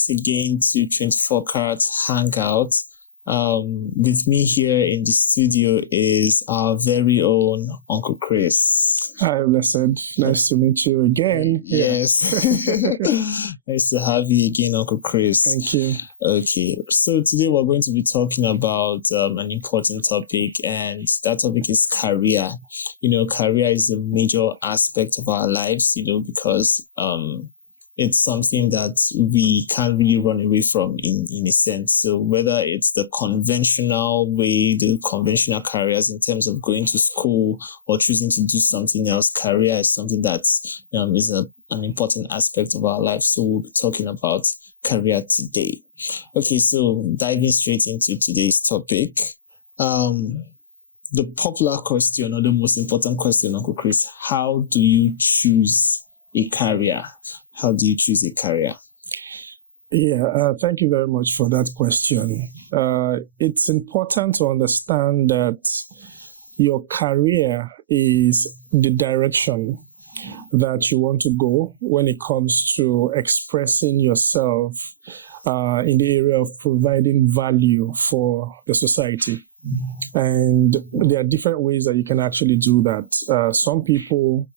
once again to 24 Karat Hangout. With me here in the studio is our very own Uncle Chris. Hi, Blessed. Nice to meet you again. Yes. Nice to have you again, Uncle Chris. Thank you. Okay, so today we're going to be talking about an important topic, and that topic is career. Career is a major aspect of our lives, because it's something that we can't really run away from in a sense. So whether it's the conventional way, the conventional careers in terms of going to school or choosing to do something else, career is something that is an important aspect of our life. So we'll be talking about career today. Okay, so diving straight into today's topic, the popular question, or the most important question, Uncle Chris, how do you choose a career? How do you choose a career? Yeah, thank you very much for that question. It's important to understand that your career is the direction that you want to go when it comes to expressing yourself in the area of providing value for the society. And there are different ways that you can actually do that. Some people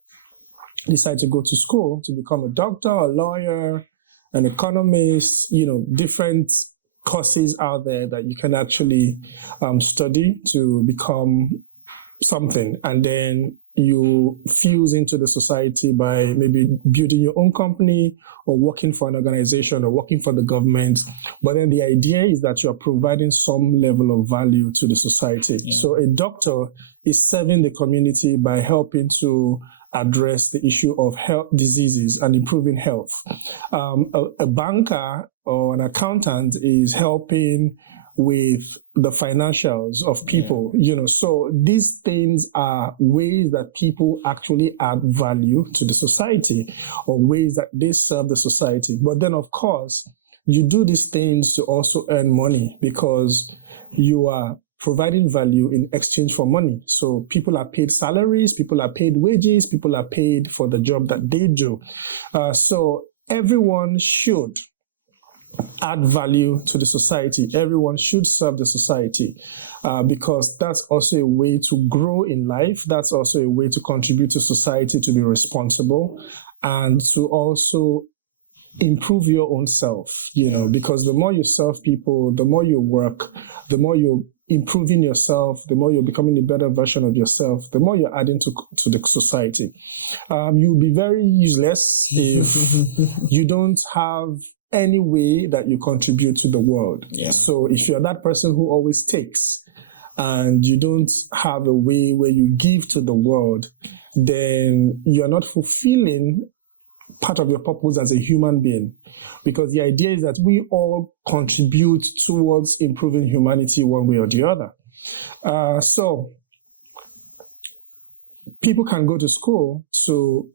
decide to go to school to become a doctor, a lawyer, an economist, different courses out there that you can actually study to become something. And then you fuse into the society by maybe building your own company or working for an organization or working for the government. But then the idea is that you are providing some level of value to the society. Yeah. So a doctor is serving the community by helping to address the issue of health diseases and improving health. A banker or an accountant is helping with the financials of people, So these things are ways that people actually add value to the society or ways that they serve the society. But then, of course, you do these things to also earn money because you are providing value in exchange for money. So people are paid salaries, people are paid wages, people are paid for the job that they do. So everyone should add value to the society. Everyone should serve the society because that's also a way to grow in life. That's also a way to contribute to society, to be responsible, and to also improve your own self, because the more you serve people, the more you work, the more you're improving yourself, the more you're becoming a better version of yourself, the more you're adding to the society. You'll be very useless if you don't have any way that you contribute to the world. Yeah. So if you're that person who always takes and you don't have a way where you give to the world, then you're not fulfilling part of your purpose as a human being, because the idea is that we all contribute towards improving humanity one way or the other. So people can go to school to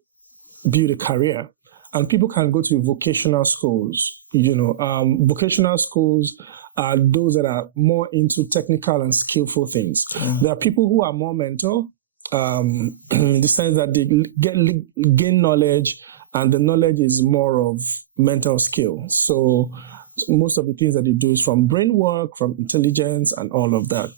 build a career, and people can go to vocational schools. Vocational schools are those that are more into technical and skillful things. Mm-hmm. There are people who are more mental, in the sense that they gain knowledge, and the knowledge is more of mental skill. So most of the things that they do is from brain work, from intelligence, and all of that.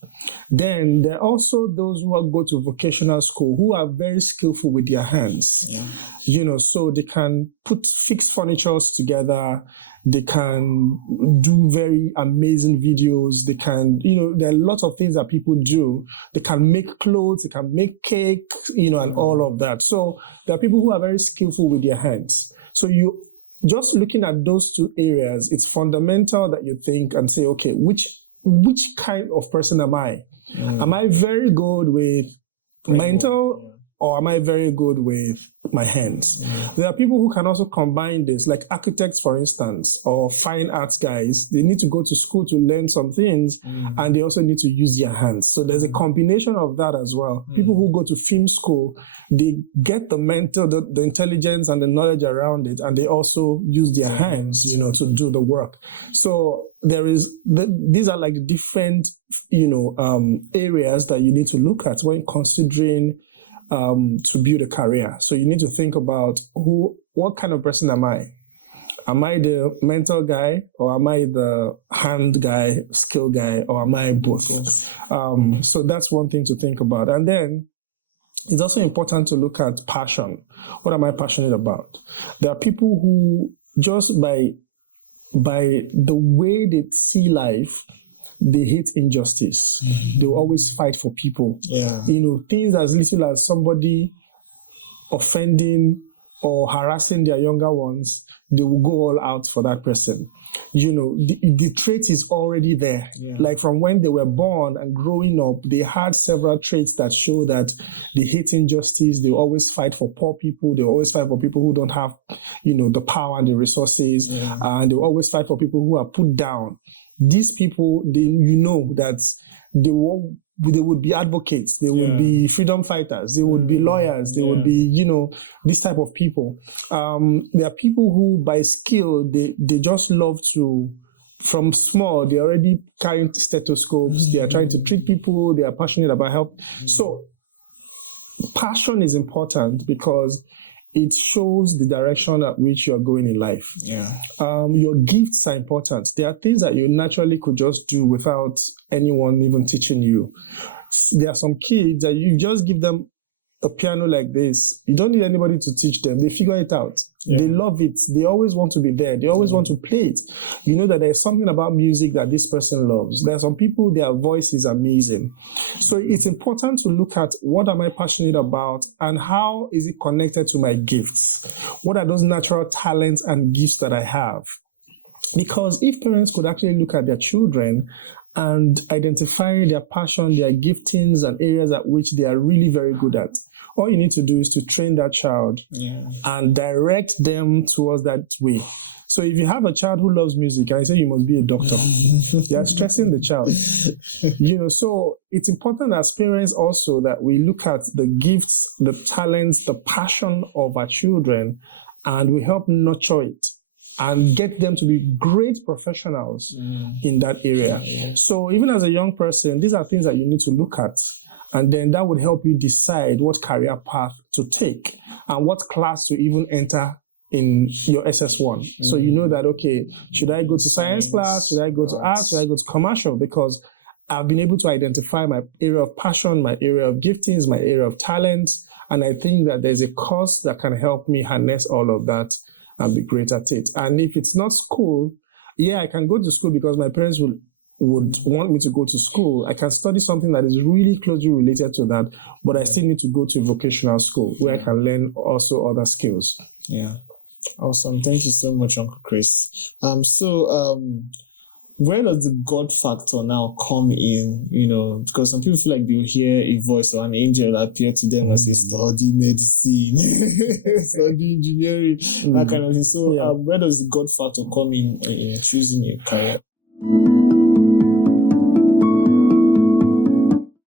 Then there are also those who go to vocational school who are very skillful with their hands. Yeah. So they can fix furnitures together. They can do very amazing videos. They can, there are a lot of things that people do. They can make clothes, they can make cake, and all of that. So there are people who are very skillful with their hands. So just looking at those two areas, it's fundamental that you think and say, okay, which kind of person am I? Mm. Am I very good with mental, or am I very good with my hands? Mm. There are people who can also combine this, like architects, for instance, or fine arts guys. They need to go to school to learn some things, and they also need to use their hands. So there's a combination of that as well. People who go to film school, they get the mental, the intelligence and the knowledge around it, and they also use their hands, to do the work. So these are like different, areas that you need to look at when considering to build a career. So you need to think about what kind of person am I? Am I the mentor guy, or am I the hand guy, skill guy, or am I both? Yes. So that's one thing to think about. And then it's also important to look at passion. What am I passionate about? There are people who just by the way they see life, they hate injustice. They will always fight for people. Yeah. Things as little as somebody offending or harassing their younger ones, they will go all out for that person. The trait is already there. Yeah. Like from when they were born and growing up, they had several traits that show that they hate injustice. They always fight for poor people. They always fight for people who don't have, the power and the resources. Yeah. And they always fight for people who are put down. These people, that they would be advocates. They would be freedom fighters. They would be lawyers. They would be, this type of people. There are people who, by skill, they just love to, from small, they're already carrying stethoscopes. They are trying to treat people. They are passionate about help. So passion is important because it shows the direction at which you're going in life. Yeah. Your gifts are important. There are things that you naturally could just do without anyone even teaching you. There are some kids that you just give them a piano like this. You don't need anybody to teach them. They figure it out. Yeah. They love it. They always want to be there. They always want to play it. You know that there's something about music that this person loves. There are some people, their voice is amazing. So it's important to look at what am I passionate about and how is it connected to my gifts? What are those natural talents and gifts that I have? Because if parents could actually look at their children and identify their passion, their giftings, and areas at which they are really very good at, all you need to do is to train that child and direct them towards that way. So if you have a child who loves music and I say you must be a doctor, they are stressing the child. So it's important as parents also that we look at the gifts, the talents, the passion of our children, and we help nurture it and get them to be great professionals in that area. Yeah. So even as a young person, these are things that you need to look at. And then that would help you decide what career path to take and what class to even enter in your SS1. So you know that, okay, should I go to science class? Should I go to arts? Should I go to commercial? Because I've been able to identify my area of passion, my area of giftings, my area of talent. And I think that there's a course that can help me harness all of that and be great at it. And if it's not school, I can go to school because my parents would want me to go to school. I can study something that is really closely related to that, but I still need to go to a vocational school where I can learn also other skills. Yeah. Awesome. Thank you so much, Uncle Chris. Where does the God factor now come in? Because some people feel like they'll hear a voice or an angel appear to them and say, study medicine, study engineering, that kind of thing. So where does the God factor come in choosing a career?